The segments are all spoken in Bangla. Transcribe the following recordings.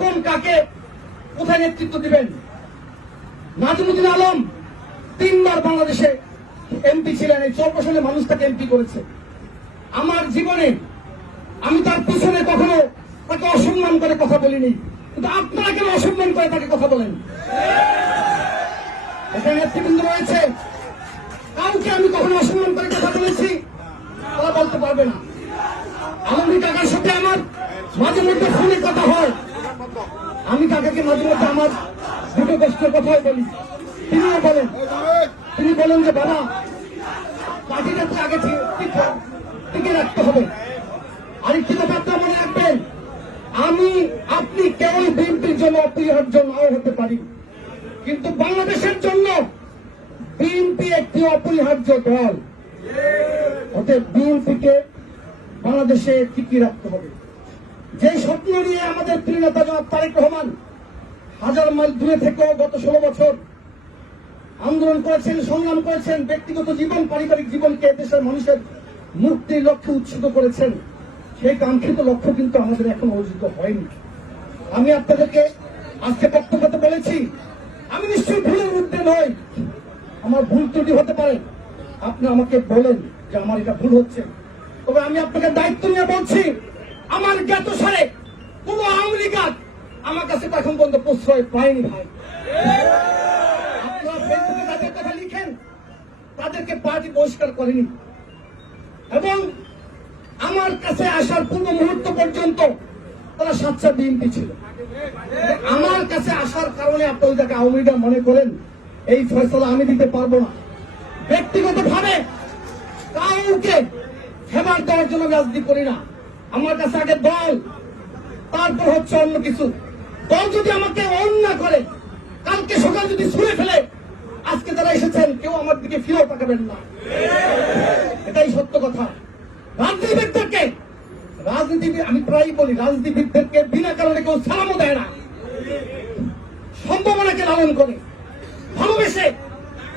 কখন কাকে কোথায় নেতৃত্ব দিবেন। নাজিমুদ্দিন আলম 3 বার বাংলাদেশে এমপি ছিলেন, এই 14 সালে মানুষ তাকে এমপি করেছে। আমার জীবনে আমি তার পিছনে কখনো তাকে অসম্মান করে কথা বলিনি, কিন্তু আপনারা কেন অসম্মান করে তাকে কথা বলেন? এখানে নেতৃবৃন্দ রয়েছে, কাউকে আমি কখনো অসম্মান করে কথা বলেছি তারা বলতে পারবে না। আলমগীর কাকার সাথে আমার মাঝে মধ্যে ফোনে কথা হয়, আমি কাকাকে মাঝে মধ্যে আমার দুটো কষ্টের কথাই বলি, তিনি বলেন যে বাবা পার্টিটাকে আগে টিকে রাখতে হবে। আরেকটি কথা আপনার মনে রাখবেন, আপনি কেবল বিএনপির জন্য অপরিহার্য নাও হতে পারি, কিন্তু বাংলাদেশের জন্য বিএনপি একটি অপরিহার্য দল। অতএব বিএনপিকে বাংলাদেশে টিকিয়ে রাখতে হবে। যে স্বপ্ন নিয়ে আমাদের প্রিয় নেতা জনাব তারেক রহমান 1000 মাইল দূরে থেকেও গত 16 বছর আন্দোলন করেছেন, সংগ্রাম করেছেন, ব্যক্তিগত জীবন পারিবারিক জীবনকে দেশের মানুষের মুক্তির লক্ষ্যে উৎসর্গ করেছেন, সেই কাঙ্ক্ষিত লক্ষ্য কিন্তু আমাদের এখনো অর্জিত হয়নি। আমি আপনাদেরকে আজকে বক্তব্যতে বলেছি, আমি নিশ্চয়ই ভুলের ঊর্ধ্বে নই, আমার ভুল ত্রুটি হতে পারে, আপনি আমাকে বলেন যে আমার এটা ভুল হচ্ছে। তবে আমি আপনাকে দায়িত্ব নিয়ে বলছি, আমার জ্ঞাত সারে কোন আওয়ামী লীগ আমার কাছে এখন পর্যন্ত প্রশ্রয় পায়নি। ভাই, আপনারা ফেসবুকে যাদের কথা লিখেন তাদেরকে পার্টি বহিষ্কার করেনি, এবং আমার কাছে আসার পূর্ব মুহূর্ত পর্যন্ত তারা সাচ্চা বিএনপি ছিল। আমার কাছে আসার কারণে আপনারা যাকে আওয়ামী লীগ মনে করেন, এই ফয়সলা আমি দিতে পারবো না। ব্যক্তিগত ভাবে কাউকে হেমার দেওয়ার জন্য রাজনীতি করি না। আমার কাছে আগে দল, তারপর হচ্ছে অন্য কিছু। দল যদি আমাকে অন্যায় করে, কালকে সকাল যদি ছুঁড়ে ফেলে, আজকে যারা এসেছেন কেউ আমার দিকে ফিরেও তাকাবেন না, এটাই সত্য কথা। রাজনীতিবিদদেরকে আমি প্রায়ই বলি, রাজনীতিবিদদেরকে বিনা কারণে কেউ সালামও দেয় না, সম্ভাবনাকে লালন করে ভালোবেসে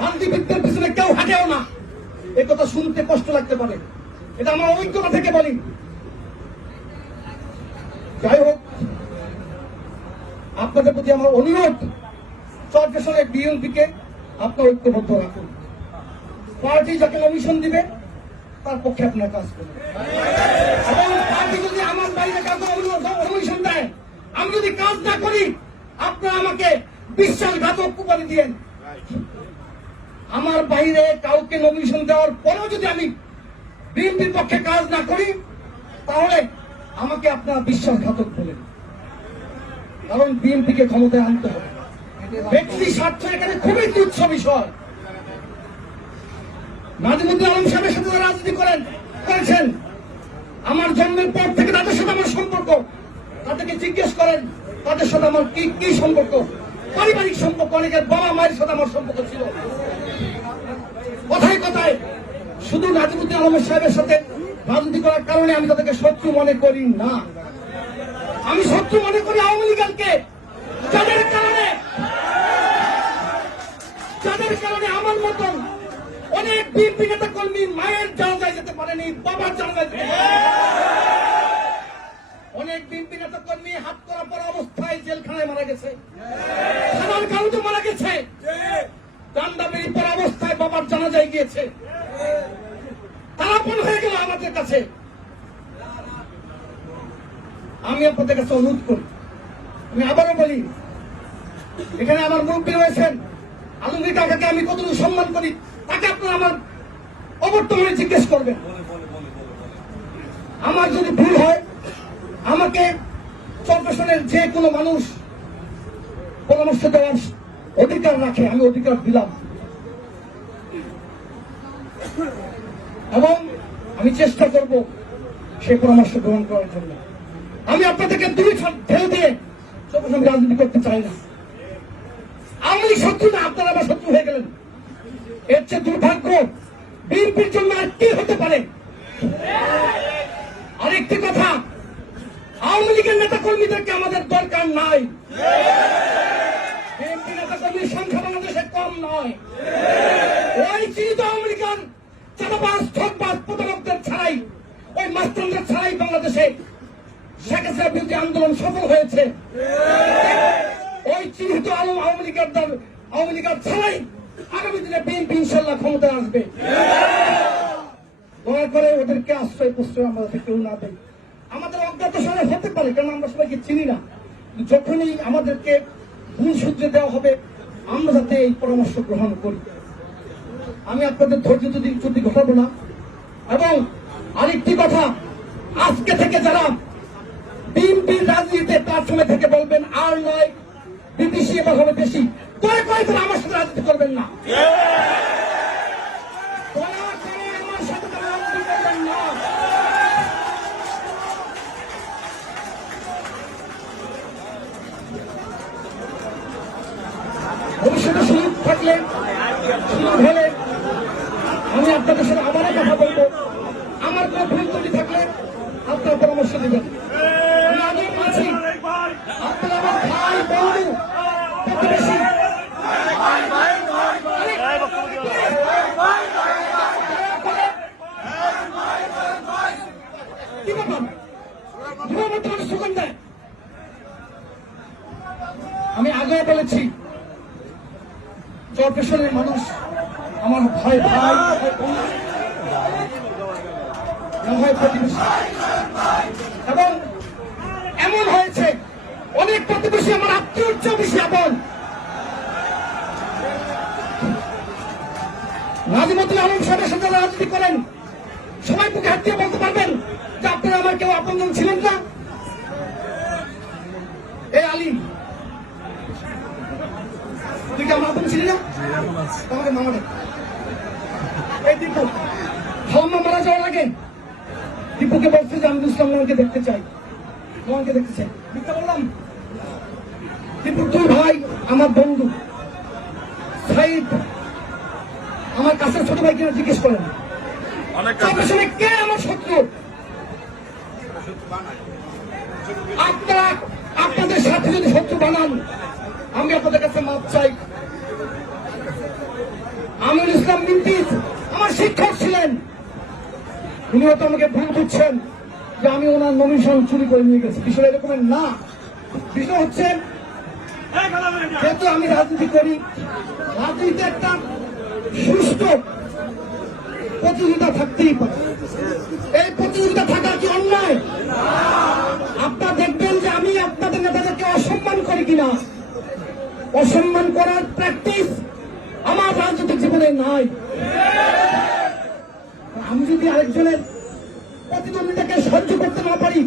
রাজনীতিবিদদের পিছনে কেউ হাঁটেও না। এ কথা শুনতে কষ্ট লাগতে পারে, এটা আমার অভিজ্ঞতা থেকে বলি। যাই হোক, আপনাদের প্রতি আমার অনুরোধ, 14 সালে বিএনপিকে আপনার ঐক্যবদ্ধ রাখুন। পার্টি যাকে নমিশন দিবে তার পক্ষে আপনার কাজ করুন, এবং পার্টি যদি আমার বাইরে কাউকে নমিশন দেয়, আমি যদি কাজ না করি, আপনারা আমাকে বিশ্বাসঘাতক উপাধি দিয়েন। আমার বাইরে কাউকে নমিশন দেওয়ার পরেও যদি আমি বিএনপির পক্ষে কাজ না করি, তাহলে আমাকে আপনারা বিশ্বাসঘাতক বলেন, কারণ বিএনপিকে ক্ষমতায় আনতে হবে। ব্যক্তি স্বার্থ এখানে খুবই তুচ্ছ বিষয়। নাজিমুদ্দিন আলম সাহেবের সাথে রাজনীতি করেছেন, আমার জন্মের পর থেকে তাদের সাথে আমার সম্পর্ক, তাদেরকে জিজ্ঞেস করেন তাদের সাথে আমার কি সম্পর্ক, পারিবারিক সম্পর্ক, অনেকের বাবা মায়ের সাথে আমার সম্পর্ক ছিল। কথায় কথায় শুধু নাজিমুদ্দিন আলম সাহেবের সাথে রাজনীতি করার কারণে আমি তাদেরকে শত্রু মনে করি না। আমি শত্রু মনে করি আওয়ামী লীগকে, যাদের কারণে আমার মতন অনেক বিএনপি নেতা কর্মী মায়ের জানাজায় যেতে পারেনি, বাবার জানাজায় যেতে পারেনি। অনেক বিএনপি নেতা কর্মী হাত করা পর অবস্থায় জেলখানায় মারা গেছে, সাধারণ কারণে মারা গেছে, ডান্ডা বেরি পর অবস্থায় বাবার জানাজায় গিয়েছে। তারা আপন হয়ে গেল আমাদের কাছে। আমি আপনাদের কাছে অনুরোধ করি, আমি আবারও বলি, এখানে আমার মুরব্বী রয়েছেন, আলমগীর কাকাকে আমি কতটুকু সম্মান করি তাকে আপনারা আমার অবর্তমানে জিজ্ঞেস করবেন। আমার যদি ভুল হয়, আমাকে চরপেশনের যে কোনো মানুষ পরামর্শ দেওয়ার অধিকার রাখে, আমি অধিকার দিলাম, এবং আমি চেষ্টা করব সেই পরামর্শ গ্রহণ করার জন্য। আমি আপনাদেরকে দূরে ঠেলে দিয়ে চরপেশন রাজনীতি করতে চাই না। আমি শত্রু না, আপনারা আমার শত্রু হয়ে গেলেন, এর চেয়ে দুর্ভাগ্য বিএনপির জন্য আর কি হতে পারে। আরেকটি কথা, আওয়ামী লীগের নেতা কর্মীদেরকে আমাদের দরকার নাই। বিএনপি নেতা কর্মীর সংখ্যা বাংলাদেশে কম নয়। ওই চিহ্নিত আওয়ামী লীগের চাঁদাবাজ, ঠকবাজ, প্রতারকদের ছাড়াই, ওই মাস্টারদের ছাড়াই বাংলাদেশে শেখ হাসিনার বিরুদ্ধে আন্দোলন সফল হয়েছে, ওই চিহ্নিত আওয়ামী লীগের ছাড়াই আগামী দিনে বিএনপি ইনশাল্লাহ ক্ষমতায় আসবে। দয়া করে ওদেরকে আশ্রয় প্রশ্রয় আমাদের কেউ না দেয়। আমাদের অজ্ঞাত সারে হতে পারে, কারণ আমরা সবাইকে চিনি না। যখনই আমাদেরকে ভুল সূত্রে দেওয়া হবে আমরা যাতে এই পরামর্শ গ্রহণ করি। আমি আপনাদের ধৈর্য চ্যুতি ঘটাবো না। এবং আরেকটি কথা, আজকে থেকে যারা বিএনপির রাজনীতিতে প্ল্যাটফর্মে থেকে বলবেন আর নয় বিদেশি এবার হবে বেশি, দয়া করে তারা আমার সাথে রাজনীতি করবেন না। দয়া করে আমার সাথে তারা রাজনীতি করবেন না। ভবিষ্যতে সুযোগ থাকলে, সুযোগ হলে আমি আপনাদের সাথে আবারও কথা বলবো। আমার কোনো ভুল ত্রুটি থাকলে আপনার পরামর্শ দেবেন। আমি আগে বলেছি, আপনারা আমার ভাই, বন্ধু, প্রতিবেশী। কি ব্যাপার? সুগন্ধ দেয়। আমি আগেও বলেছি, চরপেশনের মানুষ আমার ভাই, এবং এমন হয়েছে অনেক প্রতিবেশী আমার আত্মীয়র চেয়ে বেশি আপন। নাজিমুদ্দিন আলম সাহেবের সাথে রাজনীতি করেন, সবাই বুকে হাত দিয়ে বলতে পারবেন যে আপনারা আমার কেউ আপনজন ছিলেন না। এই আলী, তুই কি আমার আপন ছিলি না? তোমাকে মামা দেখ। এই দীপু, হাওমা মারা যাওয়ার আগে দীপুকে বলছে যে আমি ইসলাম মোহনকে দেখতে চাই, মোহনকে দেখতে চাই। মিথ্যা বললাম? দীপু, তুই ভাই আমার বন্ধু। সাইদ আমার কাছের ছোট ভাই কিনা জিজ্ঞেস করেন। কে আমার শত্রু? আপনারা আপনাদের সাথে যদি শত্রু বানান, আমি আপনাদের কাছে মাপ চাই। আমিরুল ইসলাম মিন্টিজ আমার শিক্ষক ছিলেন, উনি হয়তো আমাকে ভুল বুঝছেন যে আমি ওনার নমিনেশন চুরি করে নিয়ে গেছি। বিষয় এরকমের না। বিষয় হচ্ছে, যেহেতু আমি রাজনীতি করি, রাজনীতিতে একটা সুস্থ প্রতিযোগিতা থাকতেই পারে। এই প্রতিযোগিতা থাকা কি অন্যায়? আপনারা দেখবেন যে আমি আপনাদের নেতাদেরকে অসম্মান করি কিনা। অসম্মান করার প্র্যাকটিস আমার রাজনৈতিক জীবনে নাই। আমি যদি আরেকজনের প্রতিদ্বন্দ্বিতাকে সহ্য করতে না পারি,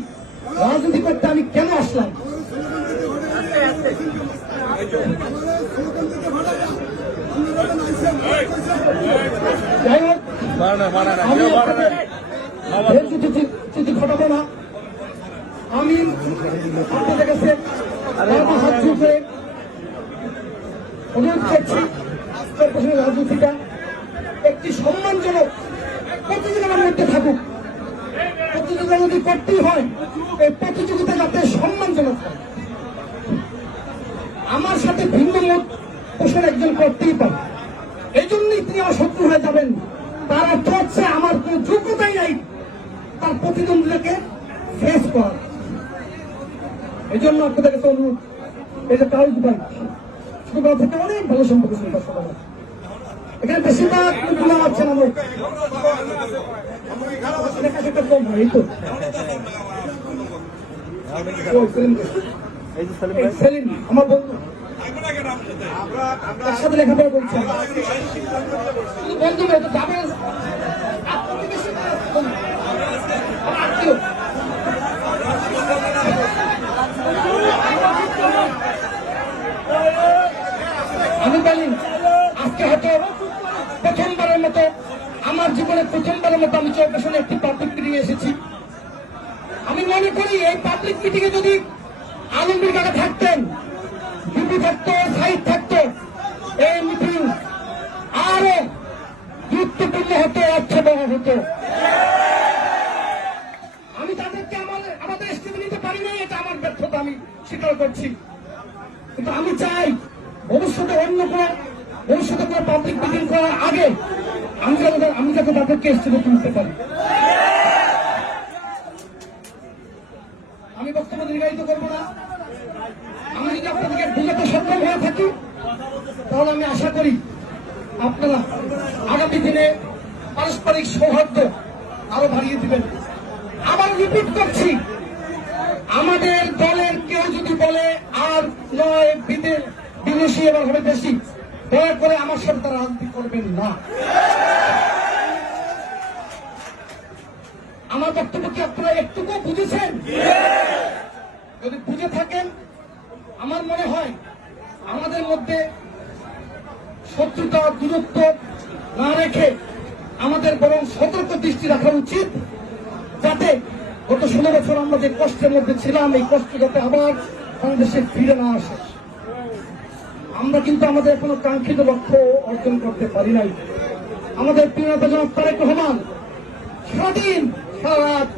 রাজনীতি করতে আমি কেন আসলাম? যাই হোক, আমি ঘটাবো না। আমি আপনাদের কাছে হাত জুড়ে অনুরোধ করছি, রাজনীতিটা একটি সম্মানজনক প্রতিযোগিতার মধ্যে থাকুক। প্রতিযোগিতা যদি করতেই হয়, এই প্রতিযোগিতা যাতে সম্মানজনক হয়। আমার সাথে ভিন্ন মত পোষণ একজন করতেই পারে, এই জন্যই তিনি আমার শত্রু হয়ে যাবেন। তার অর্থ হচ্ছে আমার কোন যোগ্যতাই নাই তার প্রতিদ্বন্দ্বীকে ফেস করার। এই জন্য আপনাদের কাছে অনুরোধ, এটা তাওহিদ ভাই ছোটবেলা থেকে অনেক ভালো সম্পর্ক ছিল তার সবার। এখানে বেশিরভাগ গুলা আছেন আমার কম হয়। এই তো সেলিম আমার বন্ধু, তার সাথে লেখাপড়া করছে। বন্ধু যাবে আমি বলি, আজকে হয়তো প্রথমবারের মতো আমার জীবনে প্রথমবারের মতো আমি চরপেশনে একটি পাবলিক মিটিং এসেছি। আমি মনে করি এই পাবলিক মিটিং এ যদি আলমগীর কাকা থাকতেন, বিপি থাকতো, সাইদ থাকতো, এই মিটিং আরো গুরুত্বপূর্ণ হতো, অর্থবহ হতো। আমি তাদেরকে আমাদের স্টেপে নিতে পারিনি, এটা আমার ব্যর্থতা, আমি স্বীকার করছি। কিন্তু আমি চাই ভবিষ্যতে কোনো পাবলিক মিটিং করার আগে আমি যাতে তাদেরকে স্টেপে তুলতে পারি। আমি বুঝাতে সক্ষম হয়ে থাকি, তাহলে আমি আশা করি আপনারা আগামী দিনে পারস্পরিক সৌহার্দ্য আরো বাড়িয়ে দিবেন। আবার রিপিট করছি, আমাদের দলের কেউ যদি বলে আর নয় বিদেশি এবার হবে বেশি, দয়া করে আমার সাথে তারা রাজনীতি করবেন না। আমার বক্তব্য কি আপনারা একটুকু বুঝেছেন? যদি বুঝে থাকেন, আমার মনে হয় আমাদের মধ্যে শত্রুতা দূরত্ব না রেখে আমাদের বরং সতর্ক দৃষ্টি রাখা উচিত, যাতে গত 16 বছর আমরা যে কষ্টের মধ্যে ছিলাম, এই কষ্ট যাতে আবার বাংলাদেশে ফিরে না আসে। আমরা কিন্তু আমাদের এখনো কাঙ্ক্ষিত লক্ষ্য অর্জন করতে পারি নাই। আমাদের প্রিয় নেতা জনাব তারেক রহমান সারাদিন সারা রাত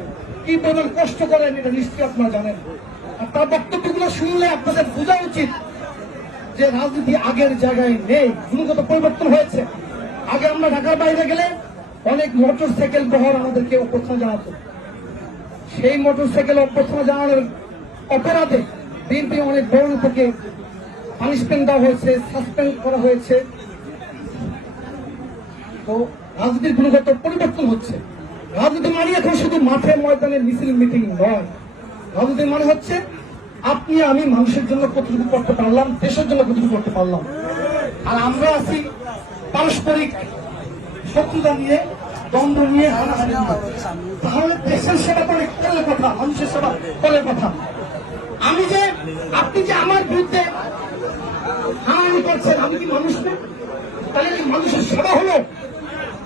কি পরিমাণ কষ্ট করেন এটা নিশ্চয়ই আপনারা জানেন। আর তার বক্তব্যগুলো শুনলে আপনাদের বোঝা উচিত যে রাজনীতি আগের জায়গায় নেই, গুণগত পরিবর্তন হয়েছে। আগে আমরা ঢাকার বাইরে গেলে অনেক মোটর সাইকেল বহর আমাদেরকে অভ্যর্থনা জানাতো। সেই মোটর সাইকেল অভ্যর্থনা জানানোর অপরাধে বিএনপি অনেক বড় থেকে পানিশমেন্ট দেওয়া হয়েছে, সাসপেন্ড করা হয়েছে। তো রাজনীতির গুণগত পরিবর্তন হচ্ছে। রাজনীতি মানে এখন শুধু মাঠে ময়দানে মিছিল মিটিং নয়। রাজনীতি মানে হচ্ছে আপনি আমি মানুষের জন্য কতটুকু করতে পারলাম, দেশের জন্য কতটুকু করতে পারলাম। আর আমরা আছি পারস্পরিক শত্রুতা নিয়ে, দ্বন্দ্ব নিয়ে। তাহলে দেশের সেবা করে কথা, মানুষের সেবা করে কথা। আপনি যে আমার বিরুদ্ধে হানাহানি করছেন, আমি কি মানুষ না? তাহলে কি মানুষের সেবা হলো?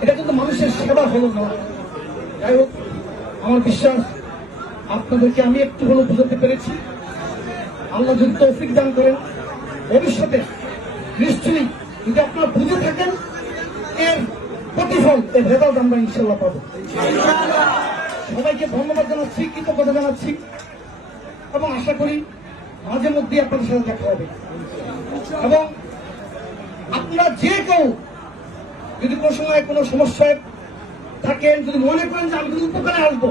এটা কিন্তু মানুষের সেবা হলো না। যাই হোক, আমার বিশ্বাস আপনাদেরকে আমি একটু হলেও বুঝাতে পেরেছি। আল্লাহ যদি তৌফিক দান করেন, ভবিষ্যতে নিশ্চয়ই যদি আপনারা বুঝে থাকেন, এর প্রতিফল, এর রেজাল্ট আমরা ইনশাল্লাহ পাবো। সবাইকে ধন্যবাদ জানাচ্ছি, কৃতজ্ঞতা জানাচ্ছি, এবং আশা করি মাঝে মধ্যে আপনাদের সাথে দেখা হবে। এবং আপনারা যে কেউ যদি কোনো সময় কোনো সমস্যায় থাকেন, যদি মনে করেন যে আমি যদি উপকারে আসবো,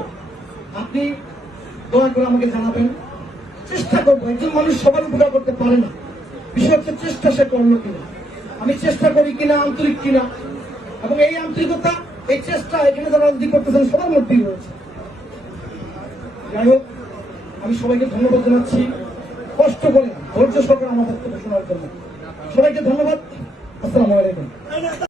আপনি দয়া করে আমাকে জানাবেন। চেষ্টা করবো। একজন মানুষ সবার উপকার করতে পারে না, বিষয় হচ্ছে চেষ্টা সে করলো কিনা, আমি চেষ্টা করি কিনা, আন্তরিক কিনা। এবং এই আন্তরিকতা, এই চেষ্টা এখানে যারা রাজনীতি করতেছেন সবার মধ্যেই রয়েছে। যাই হোক, আমি সবাইকে ধন্যবাদ জানাচ্ছি, কষ্ট করে ধৈর্য সহকারে আমার বক্তব্য শোনার জন্য। সবাইকে ধন্যবাদ। আসসালামু আলাইকুম।